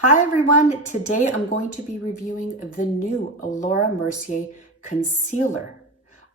Hi everyone, today I'm going to be reviewing the new Laura Mercier Concealer.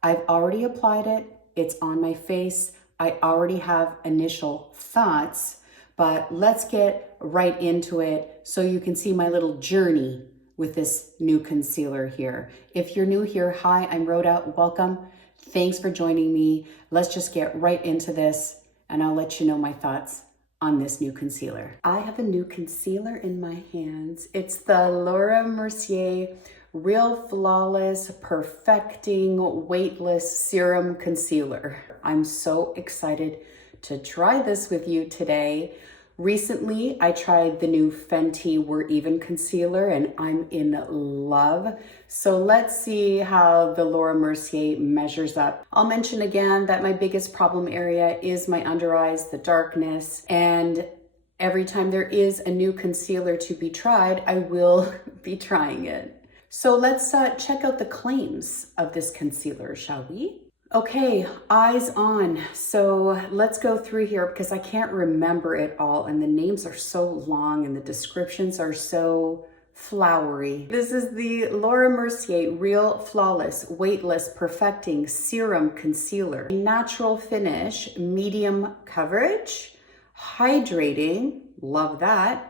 I've already applied it, it's on my face. I already have initial thoughts, but let's get right into it so you can see my little journey with this new concealer here. If you're new here, hi, I'm Rhoda, welcome. Thanks for joining me. Let's just get right into this and I'll let you know my thoughts on this new concealer. I have a new concealer in my hands. It's the Laura Mercier Real Flawless Perfecting Weightless Serum Concealer. I'm so excited to try this with you today. Recently, I tried the new Fenty We're Even concealer and I'm in love. So let's see how the Laura Mercier measures up. I'll mention again that my biggest problem area is my under eyes, the darkness, and every time there is a new concealer to be tried, I will be trying it. So let's check out the claims of this concealer, shall we? Okay, eyes on. So let's go through here because I can't remember it all and the names are so long and the descriptions are so flowery. This is the Laura Mercier Real Flawless Weightless Perfecting Serum Concealer. Natural finish, medium coverage, hydrating, love that.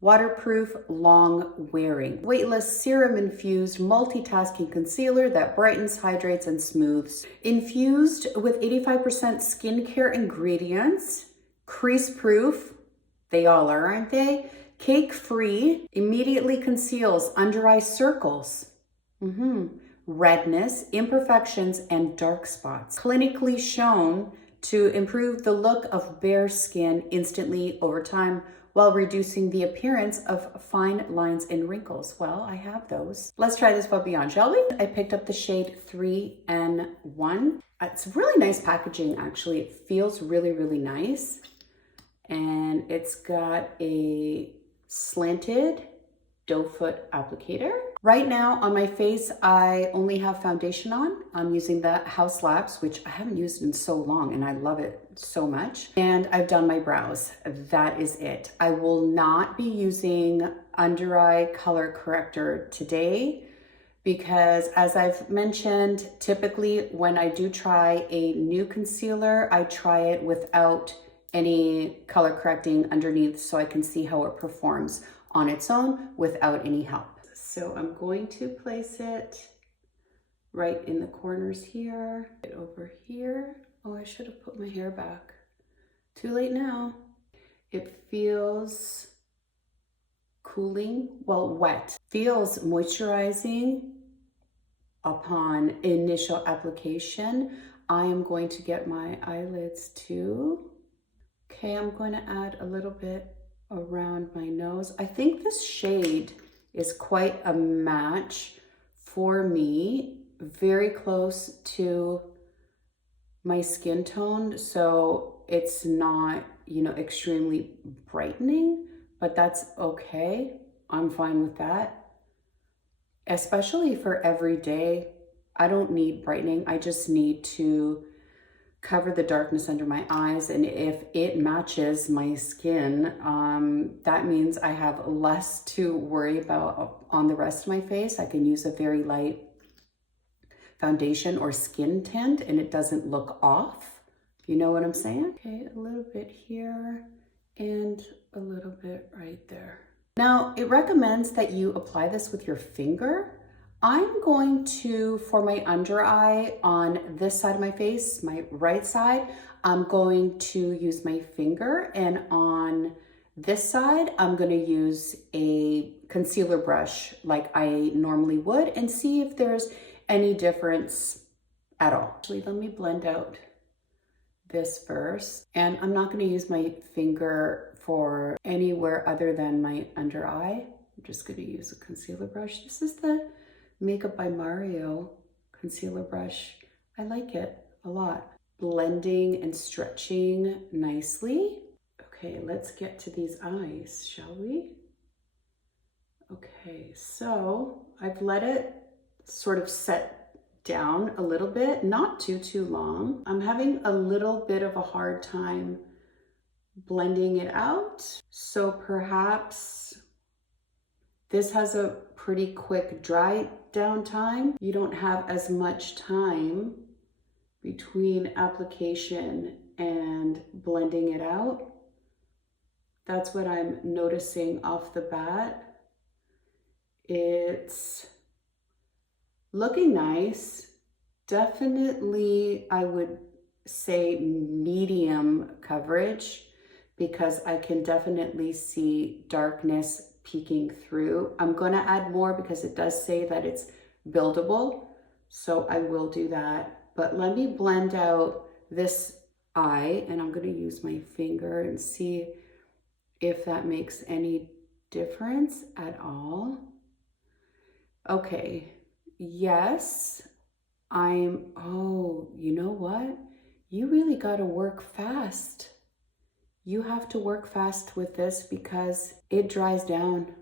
Waterproof, long wearing. Weightless serum infused multitasking concealer that brightens, hydrates, and smooths. Infused with 85% skincare ingredients. Crease proof. They all are, aren't they? Cake free. Immediately conceals under eye circles. Redness, imperfections, and dark spots. Clinically shown to improve the look of bare skin instantly over time, while reducing the appearance of fine lines and wrinkles. Well, I have those. Let's try this puppy on, shall we? I picked up the shade 3N1. It's really nice packaging, actually. It feels really, really nice. And it's got a slanted doe foot applicator. Right now on my face, I only have foundation on. I'm using the House Labs, which I haven't used in so long and I love it so much. And I've done my brows. That is it. I will not be using under eye color corrector today because, as I've mentioned, typically when I do try a new concealer, I try it without any color correcting underneath so I can see how it performs on its own without any help. So I'm going to place it right in the corners here, over here. Oh, I should have put my hair back. Too late now. It feels cooling, well, wet. Feels moisturizing upon initial application. I am going to get my eyelids too. Okay, I'm going to add a little bit around my nose. I think this shade is quite a match for me, very close to my skin tone. So it's not, extremely brightening, but that's okay. I'm fine with that. Especially for every day. I don't need brightening. I just need to cover the darkness under my eyes, and if it matches my skin, that means I have less to worry about on the rest of my face. I can use a very light foundation or skin tint and it doesn't look off. You know what I'm saying? Okay, a little bit here and a little bit right there. Now, it recommends that you apply this with your finger. I'm going to, for my under eye on this side of my face, my right side, I'm going to use my finger, and on this side, I'm going to use a concealer brush like I normally would and see if there's any difference at all. Actually, let me blend out this first, and I'm not going to use my finger for anywhere other than my under eye. I'm just going to use a concealer brush. This is the Makeup by Mario concealer brush. I like it a lot. Blending and stretching nicely. Okay, let's get to these eyes, shall we? Okay, so I've let it sort of set down a little bit, not too long. I'm having a little bit of a hard time blending it out. So perhaps This has a pretty quick dry down time. You don't have as much time between application and blending it out. That's what I'm noticing off the bat. It's looking nice. Definitely, I would say medium coverage, because I can definitely see darkness peeking through. I'm gonna add more because it does say that it's buildable, so I will do that. But let me blend out this eye, and I'm gonna use my finger and see if that makes any difference at all. Okay, yes, oh, you know what? You really gotta work fast. You have to work fast with this because it dries down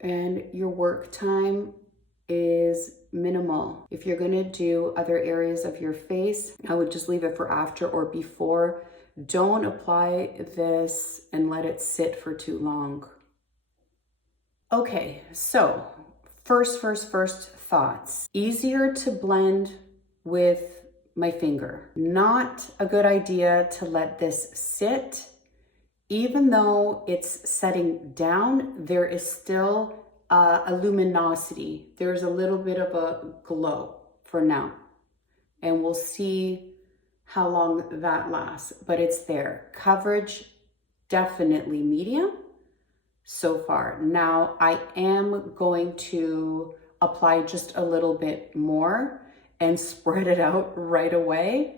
and your work time is minimal. If you're gonna do other areas of your face, I would just leave it for after or before. Don't apply this and let it sit for too long. Okay, so first thoughts. Easier to blend with my finger. Not a good idea to let this sit. Even though it's setting down, there is still a luminosity. There's a little bit of a glow for now. And we'll see how long that lasts, but it's there. Coverage, definitely medium so far. Now I am going to apply just a little bit more and spread it out right away,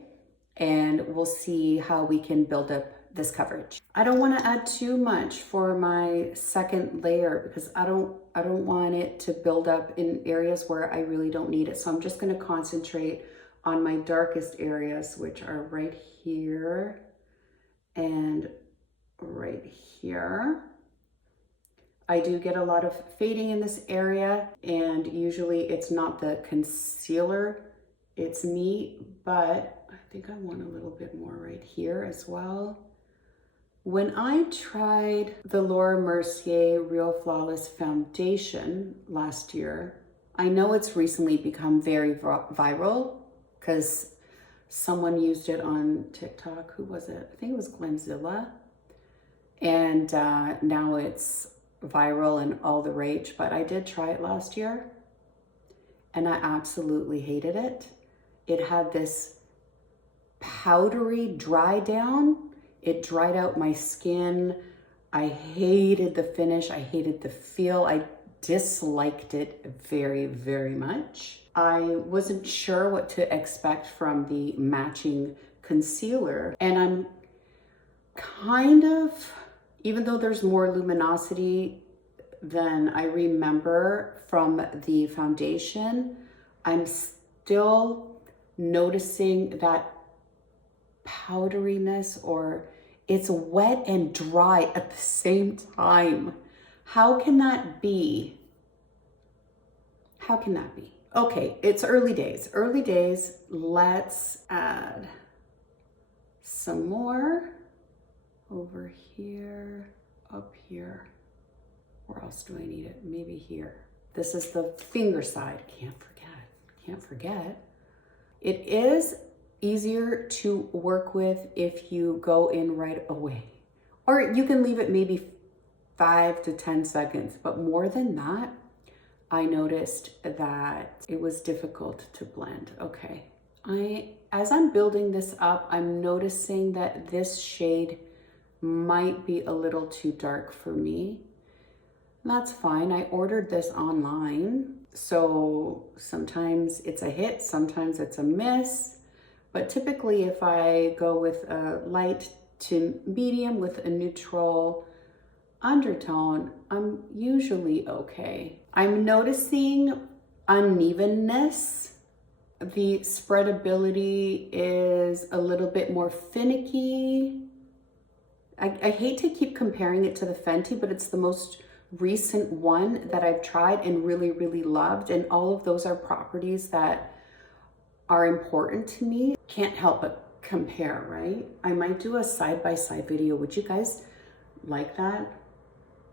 and we'll see how we can build up this coverage. I don't want to add too much for my second layer because I don't want it to build up in areas where I really don't need it. So I'm just going to concentrate on my darkest areas, which are right here and right here. I do get a lot of fading in this area, and usually it's not the concealer, it's me, but I think I want a little bit more right here as well. When I tried the Laura Mercier Real Flawless Foundation last year, I know it's recently become very viral because someone used it on TikTok. Who was it? I think it was Glenzilla. And now it's viral and all the rage, but I did try it last year and I absolutely hated it. It had this powdery dry down. It dried out my skin. I hated the finish. I hated the feel. I disliked it very, very much. I wasn't sure what to expect from the matching concealer, and I'm kind of, even though there's more luminosity than I remember from the foundation, I'm still noticing that powderiness, or it's wet and dry at the same time. How can that be? How can that be? Okay, it's early days. Early days, let's add some more over here, up here. Where else do I need it? Maybe here. This is the finger side. Can't forget. It is easier to work with if you go in right away. Or you can leave it maybe 5 to 10 seconds, but more than that, I noticed that it was difficult to blend. Okay, as I'm building this up, I'm noticing that this shade might be a little too dark for me. That's fine. I ordered this online, so sometimes it's a hit, sometimes it's a miss. But typically if I go with a light to medium with a neutral undertone, I'm usually okay. I'm noticing unevenness. The spreadability is a little bit more finicky. I hate to keep comparing it to the Fenty, but it's the most recent one that I've tried and really, really loved. And all of those are properties that are important to me. Can't help but compare, right? I might do a side-by-side video. Would you guys like that?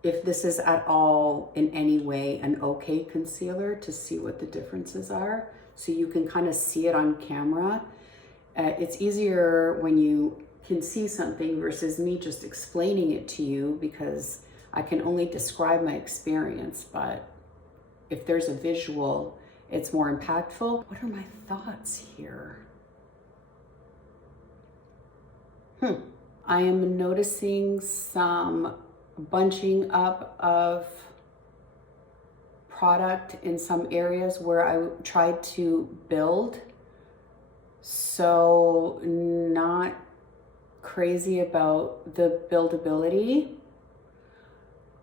if this is at all in any way an okay concealer, to see what the differences are. So you can kind of see it on camera. It's easier when you can see something versus me just explaining it to you, because I can only describe my experience, but if there's a visual, it's more impactful. What are my thoughts here? I am noticing some bunching up of product in some areas where I tried to build. So not crazy about the buildability.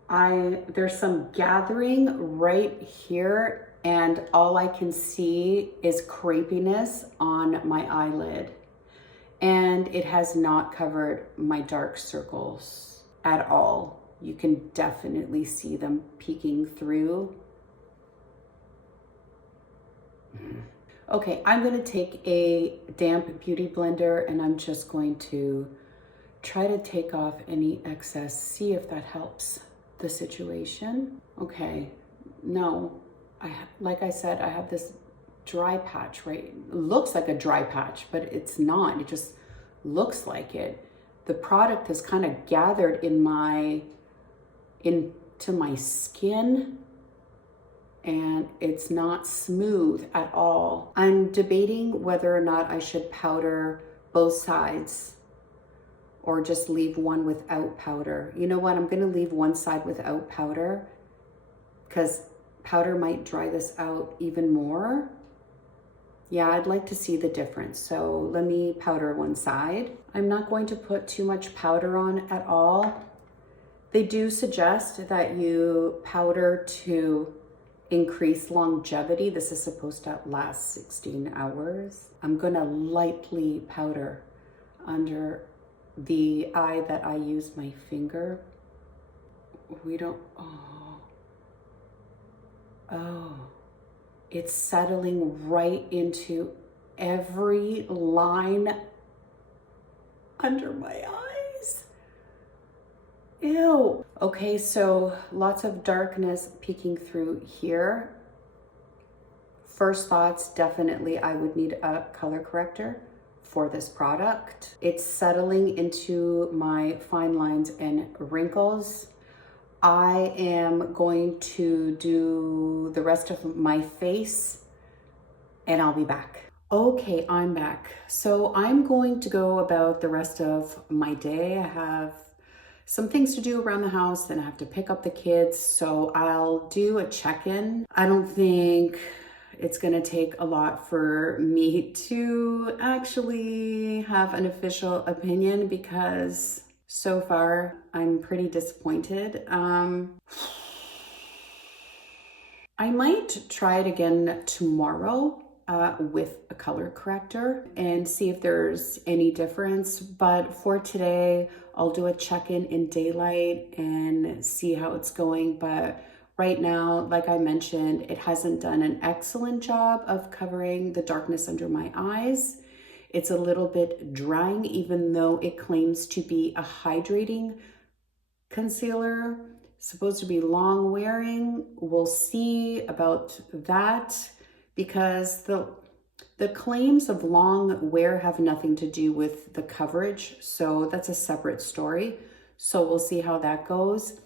There's some gathering right here, and all I can see is crepiness on my eyelid. And it has not covered my dark circles at all. You can definitely see them peeking through. Okay, I'm gonna take a damp beauty blender and I'm just going to try to take off any excess, see if that helps the situation. Okay, no, like I said, I have this dry patch, right? It looks like a dry patch, but it's not. It just looks like it. The product has kind of gathered into my skin, and it's not smooth at all. I'm debating whether or not I should powder both sides or just leave one without powder. You know what? I'm gonna leave one side without powder, because powder might dry this out even more. Yeah, I'd like to see the difference. So let me powder one side. I'm not going to put too much powder on at all. They do suggest that you powder to increase longevity. This is supposed to last 16 hours. I'm gonna lightly powder under the eye that I use my finger. Oh. It's settling right into every line under my eyes. Ew. Okay, so lots of darkness peeking through here. First thoughts, definitely I would need a color corrector for this product. It's settling into my fine lines and wrinkles. I am going to do the rest of my face and I'll be back. Okay, I'm back. So I'm going to go about the rest of my day. I have some things to do around the house, then I have to pick up the kids. So I'll do a check-in. I don't think it's gonna take a lot for me to actually have an official opinion, because so far, I'm pretty disappointed. I might try it again tomorrow with a color corrector and see if there's any difference. But for today, I'll do a check-in in daylight and see how it's going. But right now, like I mentioned, it hasn't done an excellent job of covering the darkness under my eyes. It's a little bit drying, even though it claims to be a hydrating concealer. It's supposed to be long wearing. We'll see about that, because the claims of long wear have nothing to do with the coverage. So that's a separate story. So we'll see how that goes.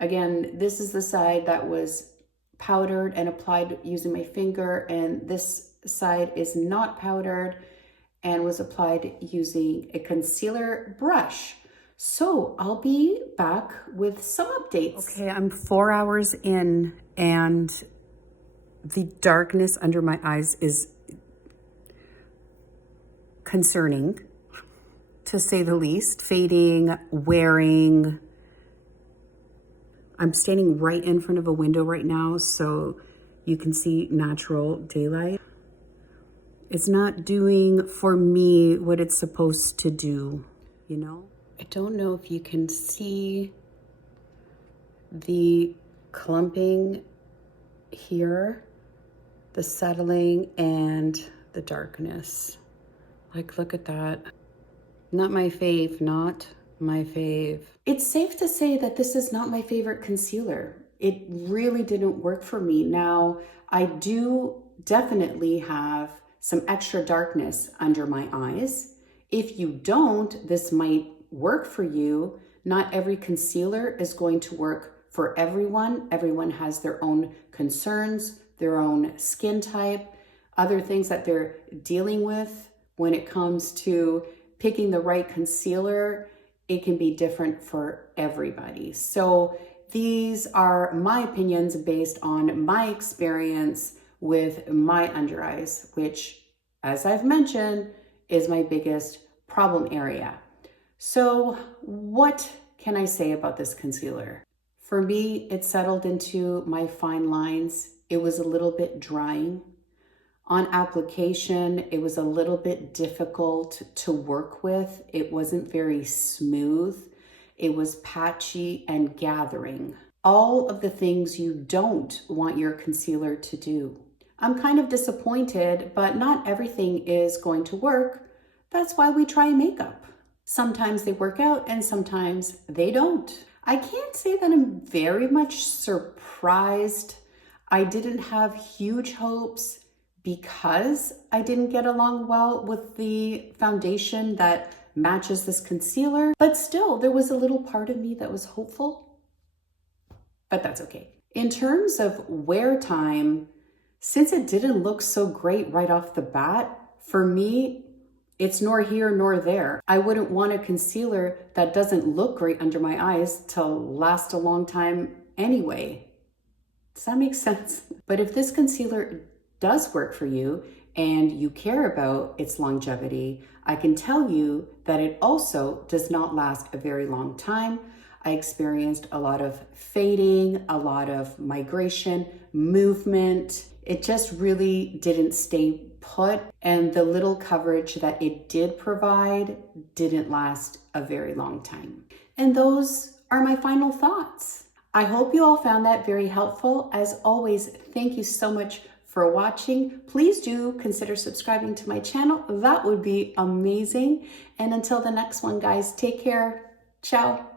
Again, this is the side that was powdered and applied using my finger, and this side is not powdered and was applied using a concealer brush. So I'll be back with some updates. Okay, I'm 4 hours in and the darkness under my eyes is concerning, to say the least. Fading, wearing. I'm standing right in front of a window right now, so you can see natural daylight. It's not doing for me what it's supposed to do, you know? I don't know if you can see the clumping here, the settling, and the darkness. Like, look at that. Not my fave, not my fave. It's safe to say that this is not my favorite concealer. It really didn't work for me. Now, I do definitely have some extra darkness under my eyes. If you don't, this might work for you. Not every concealer is going to work for everyone. Everyone has their own concerns, their own skin type, other things that they're dealing with when it comes to picking the right concealer. It can be different for everybody. So these are my opinions based on my experience with my under eyes, which, as I've mentioned, is my biggest problem area. So what can I say about this concealer? For me, it settled into my fine lines. It was a little bit drying. On application, it was a little bit difficult to work with. It wasn't very smooth. It was patchy and gathering. All of the things you don't want your concealer to do. I'm kind of disappointed, but not everything is going to work. That's why we try makeup. Sometimes they work out and sometimes they don't. I can't say that I'm very much surprised. I didn't have huge hopes because I didn't get along well with the foundation that matches this concealer. But still, there was a little part of me that was hopeful, but that's okay. In terms of wear time, since it didn't look so great right off the bat, for me, it's nor here nor there. I wouldn't want a concealer that doesn't look great under my eyes to last a long time anyway. Does that make sense? But if this concealer does work for you and you care about its longevity, I can tell you that it also does not last a very long time. I experienced a lot of fading, a lot of migration, movement. It just really didn't stay put, and the little coverage that it did provide didn't last a very long time. And those are my final thoughts. I hope you all found that very helpful. As always, thank you so much for watching. Please do consider subscribing to my channel. That would be amazing. And until the next one, guys, take care. Ciao.